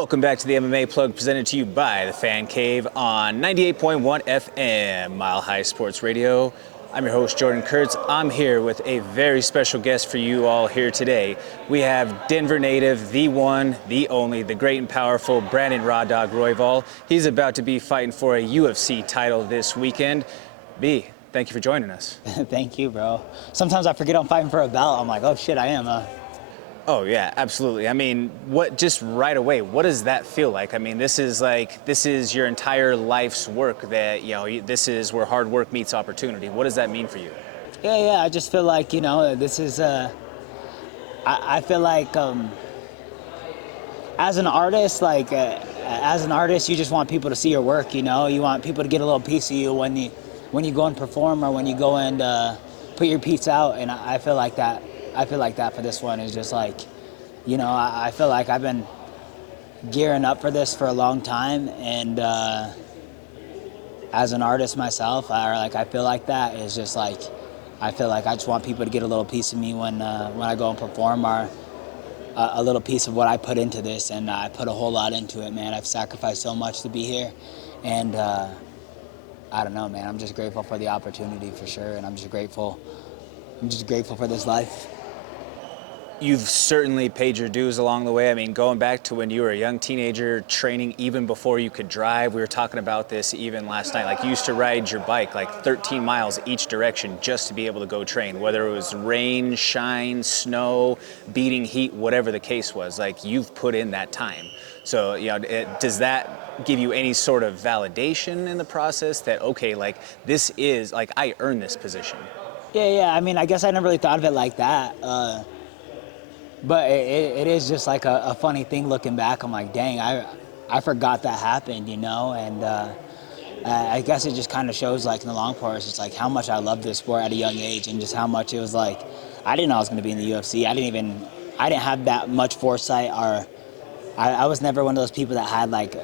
Welcome back to the MMA Plug, presented to you by the Fan Cave on 98.1 FM, Mile High Sports Radio. I'm your host, Jordan Kurtz. I'm here with a very special guest for you all here today. We have Denver native, the one, the only, the great and powerful Brandon Raw Dawg Royval. He's about to be fighting for a UFC title this weekend. B, thank you for joining us. Thank you, bro. Sometimes I forget I'm fighting for a belt. I'm like, oh shit, I am. Oh yeah, absolutely. I mean, just right away, what does that feel like? I mean, this is your entire life's work that, this is where hard work meets opportunity. What does that mean for you? Yeah, I just feel like, this is, I feel like, as an artist, you just want people to see your work, you want people to get a little piece of you when you go and perform or when you go and put your piece out. And I feel like that. I feel like that for this one is just like, I feel like I've been gearing up for this for a long time, and as an artist myself, I feel like that is just like, I feel like I just want people to get a little piece of me when I go and perform, or a little piece of what I put into this, and I put a whole lot into it, man. I've sacrificed so much to be here, and I don't know, man. I'm just grateful for the opportunity for sure, and I'm just grateful for this life. You've certainly paid your dues along the way. I mean, going back to when you were a young teenager, training even before you could drive. We were talking about this even last night. Like, you used to ride your bike like 13 miles each direction just to be able to go train, whether it was rain, shine, snow, beating heat, whatever the case was. Like, you've put in that time. So, does that give you any sort of validation in the process that, okay, like, this is, like, I earned this position? Yeah. I mean, I guess I never really thought of it like that. But it is just like a funny thing looking back. I'm like, dang, I forgot that happened, and I guess it just kind of shows, like, in the long course, it's like how much I loved this sport at a young age, and just how much it was like, I didn't know I was going to be in the UFC. I didn't have that much foresight, or I was never one of those people that had like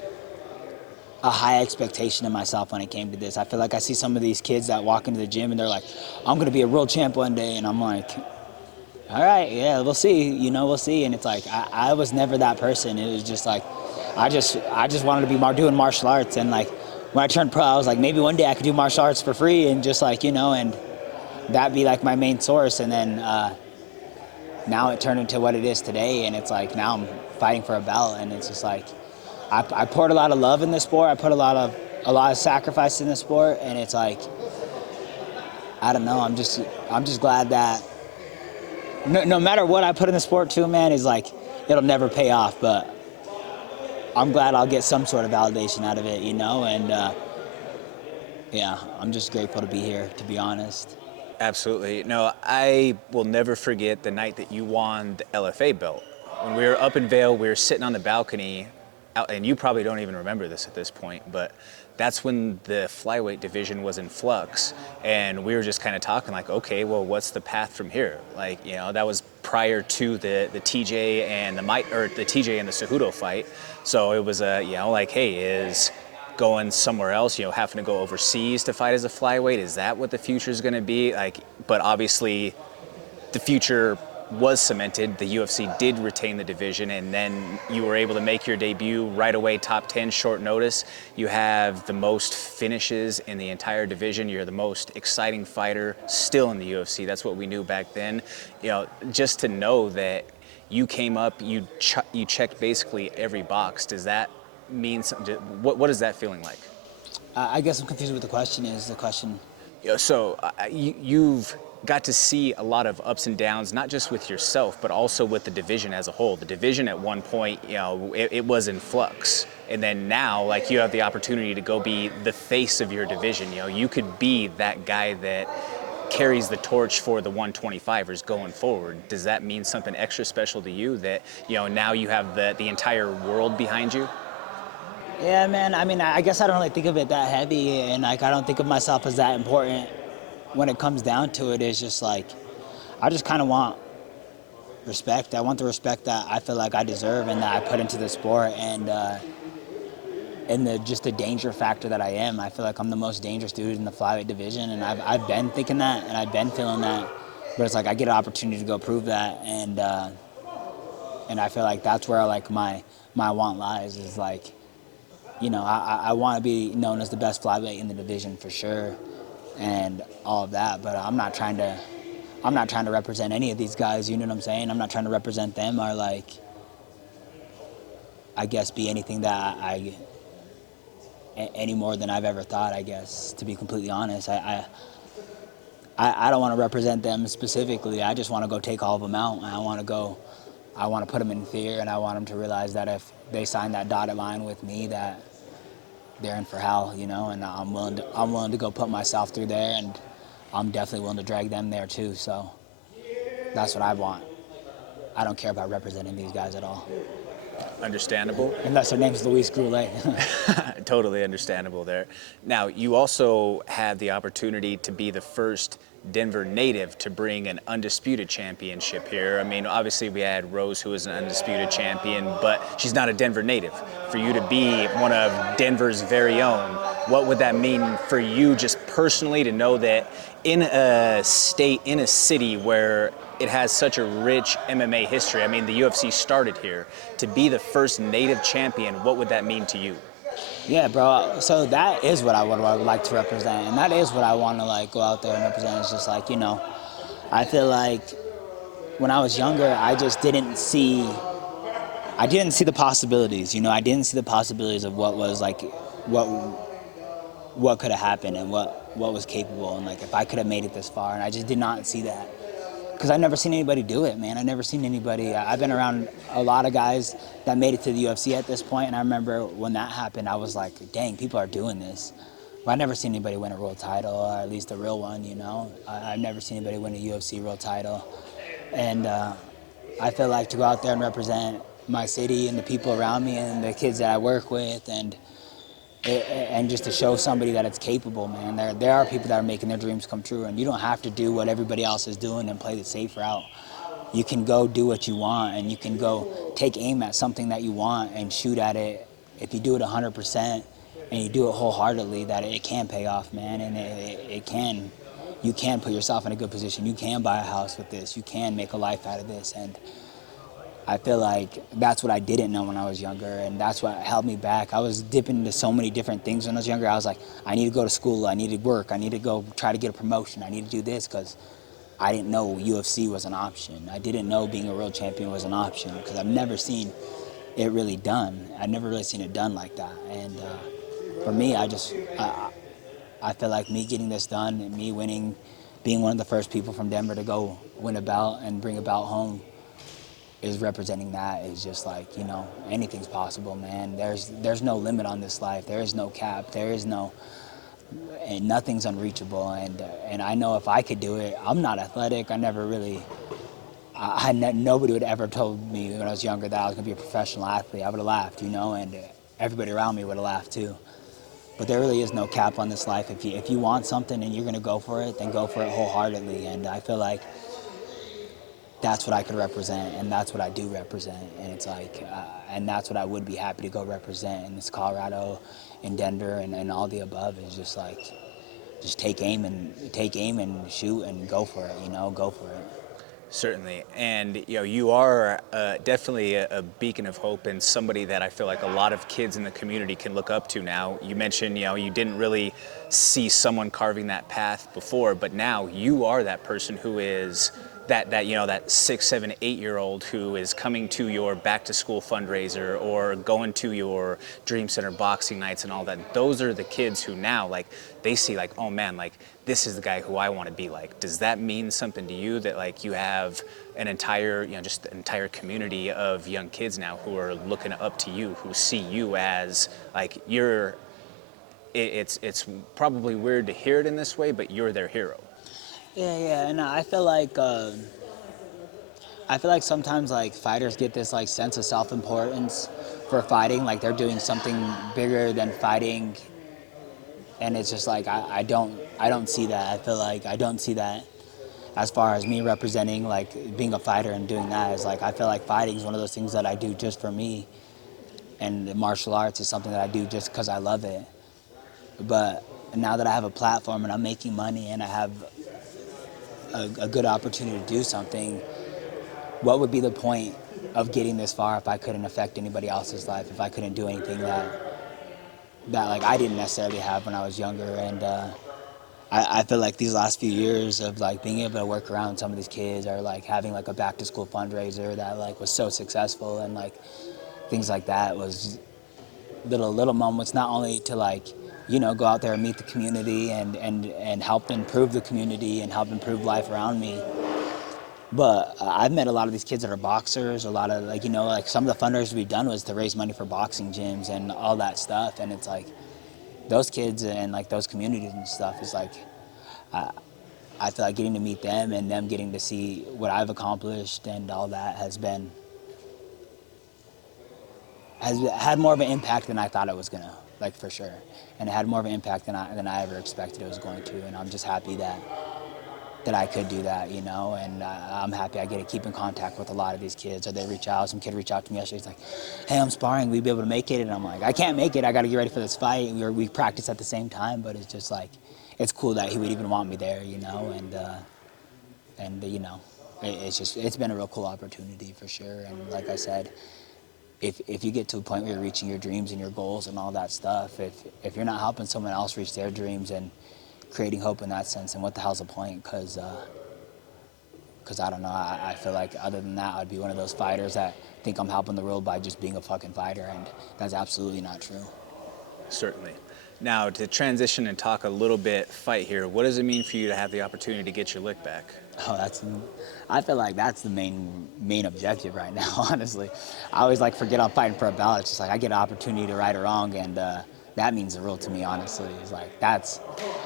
a high expectation of myself when it came to this. I feel like I see some of these kids that walk into the gym and they're like, I'm going to be a world champ one day, and I'm like, all right, yeah, we'll see, we'll see. And it's like, I was never that person. It was just like, I just wanted to be doing martial arts. And like, when I turned pro, I was like, maybe one day I could do martial arts for free, and just like, and that'd be like my main source. And then now it turned into what it is today. And it's like, now I'm fighting for a belt. And it's just like, I poured a lot of love in this sport. I put a lot of sacrifice in this sport. And it's like, I don't know, I'm just glad that no matter what I put in the sport too, man, is like, it'll never pay off, but I'm glad I'll get some sort of validation out of it, and yeah, I'm just grateful to be here, to be honest. Absolutely. No, I will never forget the night that you won the LFA belt. When we were up in Vail, we were sitting on the balcony, and you probably don't even remember this at this point, but that's when the flyweight division was in flux, and we were just kind of talking like, okay, well, what's the path from here? Like, that was prior to the TJ and the TJ and the Cejudo fight, so it was like, hey, is going somewhere else, having to go overseas to fight as a flyweight, is that what the future is going to be? Like, but obviously, the future was cemented. The UFC did retain the division, and then you were able to make your debut right away, top 10, short notice. You have the most finishes in the entire division. You're the most exciting fighter still in the UFC. That's what we knew back then. Just to know that you came up, you checked basically every box. Does that mean something? What is that feeling like? I guess I'm confused with the question. So you've got to see a lot of ups and downs, not just with yourself, but also with the division as a whole. The division at one point, it was in flux. And then now, like, you have the opportunity to go be the face of your division. You could be that guy that carries the torch for the 125ers going forward. Does that mean something extra special to you that, now you have the entire world behind you? Yeah, man. I mean, I guess I don't really think of it that heavy, and like, I don't think of myself as that important. When it comes down to it, it's just like, I just kind of want respect. I want the respect that I feel like I deserve and that I put into the sport, and just the danger factor that I am. I feel like I'm the most dangerous dude in the flyweight division, and I've been thinking that, and I've been feeling that, but it's like I get an opportunity to go prove that, and And I feel like that's where like my want lies is like, you know, I want to be known as the best flyweight in the division for sure, and all of that. But I'm not trying to represent any of these guys. You know what I'm saying? I'm not trying to represent them or like, I guess, be anything that any more than I've ever thought. I guess, to be completely honest, I don't want to represent them specifically. I just want to go take all of them out. And I want to put them in fear, and I want them to realize that if they sign that dotted line with me, that they're in for hell, you know. And I'm willing to go put myself through there, and I'm definitely willing to drag them there too. So that's what I want. I don't care about representing these guys at all, Understandable. unless their name's Luis Goulet. Totally understandable there. Now, you also had the opportunity to be the first Denver native to bring an undisputed championship here. I mean, obviously we had Rose, who is an undisputed champion, but she's not a Denver native. For you to be one of Denver's very own, what would that mean for you just personally to know that in a state, in a city where it has such a rich MMA history, I mean, the UFC started here, to be the first native champion, what would that mean to you? Yeah, bro. So that is what I would like to represent, and that is what I want to like go out there and represent. It's just like, you know, I feel like when I was younger, I just didn't see. I didn't see the possibilities. You know, I didn't see the possibilities of what was like, what could have happened and what was capable, and like if I could have made it this far, and I just did not see that. Because I've never seen anybody do it, man. I've never seen anybody. I've been around a lot of guys that made it to the UFC at this point, and I remember when that happened, I was like, dang, people are doing this. But I've never seen anybody win a world title, or at least a real one, you know. I've never seen anybody win a UFC world title. And I feel like to go out there and represent my city and the people around me and the kids that I work with, and just to show somebody that it's capable, man. There are people that are making their dreams come true, and you don't have to do what everybody else is doing and play the safe route. You can go do what you want, and you can go take aim at something that you want and shoot at it. If you do it 100% and you do it wholeheartedly, that it can pay off, man, and it can. You can put yourself in a good position. You can buy a house with this. You can make a life out of this, and I feel like that's what I didn't know when I was younger, and that's what held me back. I was dipping into so many different things when I was younger. I was like, I need to go to school, I need to work, I need to go try to get a promotion, I need to do this, because I didn't know UFC was an option. I didn't know being a world champion was an option, because I've never seen it really done. I've never really seen it done like that. And for me, I feel like me getting this done, and me winning, being one of the first people from Denver to go win a belt and bring a belt home, is representing that. Is just like, you know, anything's possible, man. There's no limit on this life. There is no cap. There is no, and nothing's unreachable. And I know if I could do it. I'm not athletic. I never really. Nobody would ever told me when I was younger that I was gonna be a professional athlete. I would have laughed, you know, and everybody around me would have laughed too. But there really is no cap on this life. If you want something and you're gonna go for it, then go for it wholeheartedly. And I feel like that's what I could represent, and that's what I do represent, and it's like, and that's what I would be happy to go represent in this Colorado, in Denver, and all the above. Is just like, just take aim and shoot and go for it, you know, go for it. Certainly, and you know, you are definitely a beacon of hope and somebody that I feel like a lot of kids in the community can look up to now. You mentioned, you know, you didn't really see someone carving that path before, but now you are that person who is that you know, that 6, 7, 8-year-old who is coming to your back to school fundraiser or going to your Dream Center boxing nights and all that. Those are the kids who now, like, they see like, oh man, like, this is the guy who I want to be like. Does that mean something to you that like you have an entire, you know, just an entire community of young kids now who are looking up to you, who see you as like it's probably weird to hear it in this way, but you're their hero. Yeah, and I feel like sometimes like fighters get this like sense of self-importance for fighting, like they're doing something bigger than fighting, and it's just like I don't see that. I feel like I don't see that as far as me representing like being a fighter and doing that. Is like, I feel like fighting is one of those things that I do just for me, and the martial arts is something that I do just because I love it. But now that I have a platform and I'm making money and I have a good opportunity to do something, what would be the point of getting this far if I couldn't affect anybody else's life, if I couldn't do anything that like I didn't necessarily have when I was younger. And I feel like these last few years of like being able to work around some of these kids, or like having like a back to school fundraiser that like was so successful, and like things like that was little moments, not only to like, you know, go out there and meet the community and help improve the community and help improve life around me. But I've met a lot of these kids that are boxers, a lot of like, you know, like some of the fundraisers we've done was to raise money for boxing gyms and all that stuff. And it's like those kids and like those communities and stuff is like, I feel like getting to meet them and them getting to see what I've accomplished and all that has had more of an impact than I thought it was gonna, like for sure. And it had more of an impact than I ever expected it was going to. And I'm just happy that I could do that, you know. And I'm happy I get to keep in contact with a lot of these kids, or they reach out. Some kid reached out to me yesterday. He's like, "Hey, I'm sparring. Will you be able to make it?" And I'm like, "I can't make it. I got to get ready for this fight." We practice at the same time, but it's just like, it's cool that he would even want me there, you know. And you know, it's been a real cool opportunity for sure. And like I said, if you get to a point where you're reaching your dreams and your goals and all that stuff, if you're not helping someone else reach their dreams and creating hope in that sense, and what the hell's the point? Because I don't know, I feel like other than that, I'd be one of those fighters that think I'm helping the world by just being a fucking fighter, and that's absolutely not true. Certainly. Now, to transition and talk a little bit fight here, what does it mean for you to have the opportunity to get your lick back? Oh, I feel like that's the main objective right now, honestly. I always like forget I'm fighting for a belt. It's just like I get an opportunity to right or wrong, and that means the world to me, honestly. It's like that's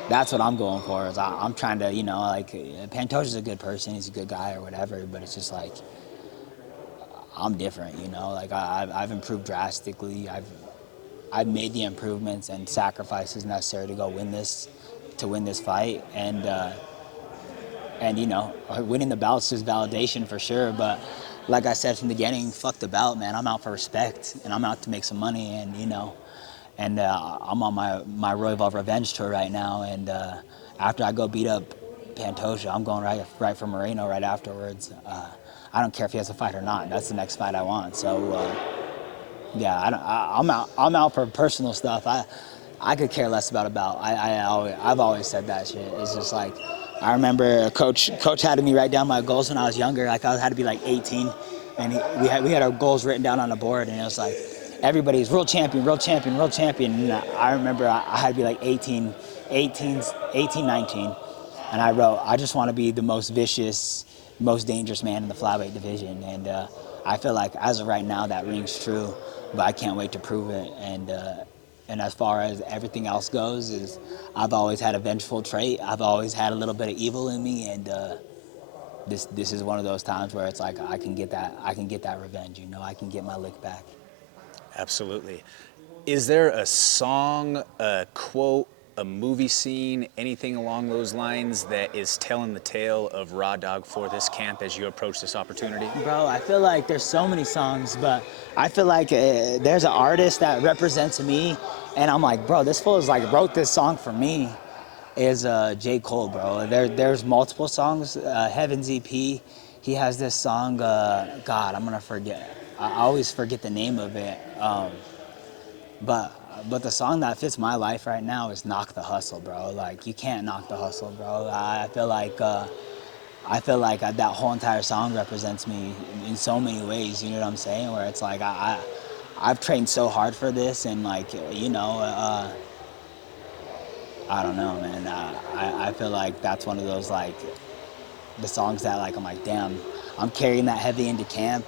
what I'm going for. Is I'm trying to, you know, like Pantoja's a good person, he's a good guy or whatever, but it's just like I'm different, you know. Like I've improved drastically. I've made the improvements and sacrifices necessary to win this fight, and you know, winning the belt's just validation for sure. But like I said from the beginning, fuck the belt, man. I'm out for respect, and I'm out to make some money, and you know, and I'm on my Royval revenge tour right now. And after I go beat up Pantoja, I'm going right for Moreno right afterwards. I don't care if he has a fight or not. That's the next fight I want. So yeah, I'm out for personal stuff. I could care less about a bout. I've always said that shit. It's just like, I remember coach had me write down my goals when I was younger. Like I had to be like 18, and we had our goals written down on a board, and it was like everybody's world champion, world champion, world champion. And I remember I had to be like 18, 19, and I wrote, I just want to be the most vicious, most dangerous man in the flyweight division. And I feel like as of right now that rings true, but I can't wait to prove it. And as far as everything else goes, is I've always had a vengeful trait. I've always had a little bit of evil in me, and this is one of those times where it's like I can get that revenge. You know, I can get my lick back. Absolutely. Is there a song, a quote, a movie scene, anything along those lines that is telling the tale of Raw Dawg for this camp as you approach this opportunity? Bro, I feel like there's so many songs, but I feel like there's an artist that represents me, and I'm like, bro, this fool is like wrote this song for me. Is J. Cole, bro. There's multiple songs. Heaven's EP, he has this song. God, I'm gonna forget. I always forget the name of it. But the song that fits my life right now is "Knock the Hustle," bro. Like you can't knock the hustle, bro. I feel like that whole entire song represents me in so many ways. You know what I'm saying? Where it's like I've trained so hard for this, and like you know, I don't know, man. I feel like that's one of those like the songs that like I'm like, damn, I'm carrying that heavy into camp,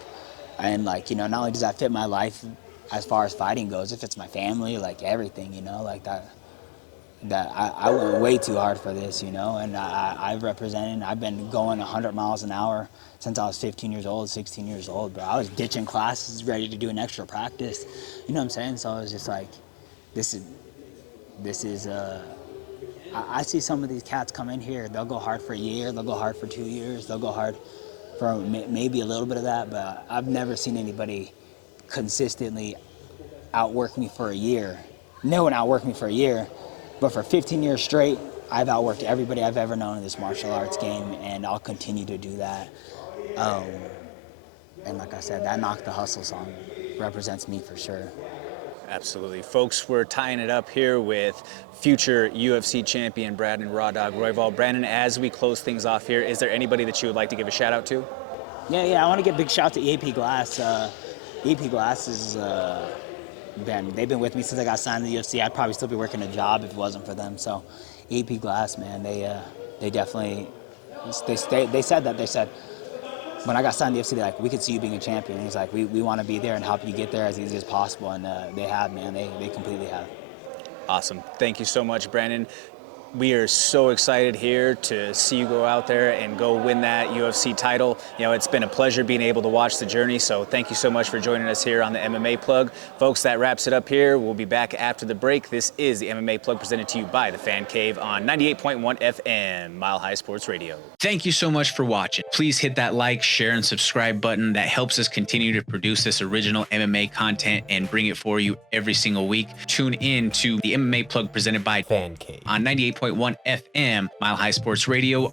and like you know, not only does that fit my life as far as fighting goes, it fits my family, like everything, you know, like that. I went way too hard for this, you know, and I've represented, I've been going 100 miles an hour since I was 15 years old, 16 years old, bro. I was ditching classes, ready to do an extra practice, you know what I'm saying? So I was just like, this is, I see some of these cats come in here, they'll go hard for a year, they'll go hard for 2 years, they'll go hard for maybe a little bit of that, but I've never seen anybody consistently outwork me for a year. No one outworked me for a year, but for 15 years straight, I've outworked everybody I've ever known in this martial arts game, and I'll continue to do that. And like I said, that Knock the Hustle song represents me for sure. Absolutely. Folks, we're tying it up here with future UFC champion Brandon Raw Dawg Royval. Brandon, as we close things off here, is there anybody that you would like to give a shout out to? Yeah, I want to give a big shout out to EP Glass. EP Glass is, they've been with me since I got signed to the UFC. I'd probably still be working a job if it wasn't for them. So EP Glass, man, they definitely, they said, when I got signed to the UFC, they're like, we could see you being a champion. And he's like, we want to be there and help you get there as easy as possible. And they have, man. They completely have. Awesome. Thank you so much, Brandon. We are so excited here to see you go out there and go win that UFC title. You know, it's been a pleasure being able to watch the journey, so thank you so much for joining us here on the MMA Plug. Folks, that wraps it up here. We'll be back after the break. This is the MMA Plug presented to you by the Fan Cave on 98.1 FM, Mile High Sports Radio. Thank you so much for watching. Please hit that like, share, and subscribe button. That helps us continue to produce this original MMA content and bring it for you every single week. Tune in to the MMA Plug presented by Fan Cave on 98.1 FM, Mile High Sports Radio.